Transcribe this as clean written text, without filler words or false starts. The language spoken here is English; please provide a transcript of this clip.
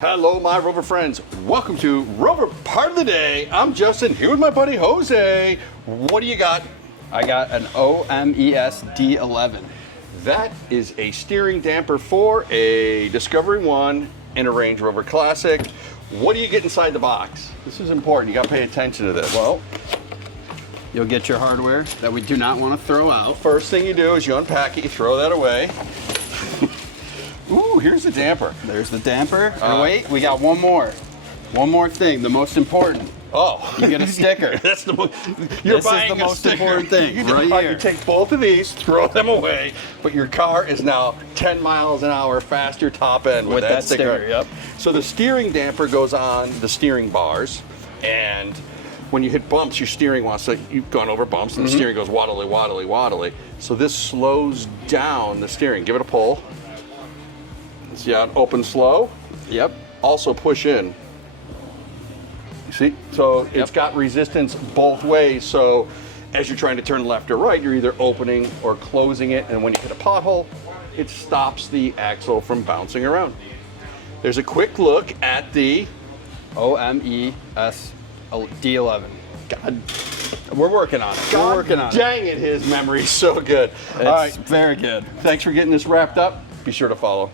Hello, my Rover friends. Welcome to Rover Part of the Day. I'm Justin, here with my buddy Jose. What do you got? I got an OMESD11. That is a steering damper for a Discovery One and a Range Rover Classic. What do you get inside the box? This is important. You got to pay attention to this. Well, you'll get your hardware that we do not want to throw out. First thing you do is you unpack it, you throw that away. Ooh, here's the damper. There's the damper. And wait, we got one more. One more thing, the most important. Oh, you get a sticker. That's the most. This is the most important thing, right here. You take both of these, throw them away, but your car is now 10 miles an hour faster top end with that sticker. Yep. So the steering damper goes on the steering bars, and when you hit bumps, your steering wants to. You've gone over bumps, and the steering goes waddly, waddly, waddly. So this slows down the steering. Give it a pull. See how it opens slow? Yep. Also push in. You see? So it's got resistance both ways. So as you're trying to turn left or right, you're either opening or closing it. And when you hit a pothole, it stops the axle from bouncing around. There's a quick look at the OMESD11. God, We're working on it. God We're working on it. dang it, his memory's so good. It's All right, very good. thanks for getting this wrapped up. Be sure to follow.